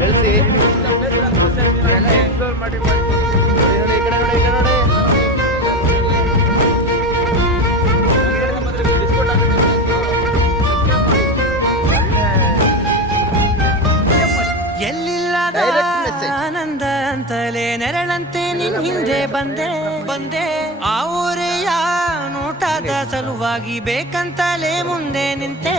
ಬೆಳೆಸಿ ಮಾಡಿ ನೋಡಿ ಈ ಕಡೆ ನೋಡಿ ಈ ಕಡೆ ನೋಡಿ. ಎಲ್ಲಿಲ್ಲದ ಆನಂದ ಅಂತಲೇ ನೆರಳಂತೆ ನಿನ್ ಹಿಂದೆ ಬಂದೆ ಆ ಊರೆಯ ನೋಟದ ಸಲುವಾಗಿ ಬೇಕಂತಲೇ ಮುಂದೆ ನಿಂತೆ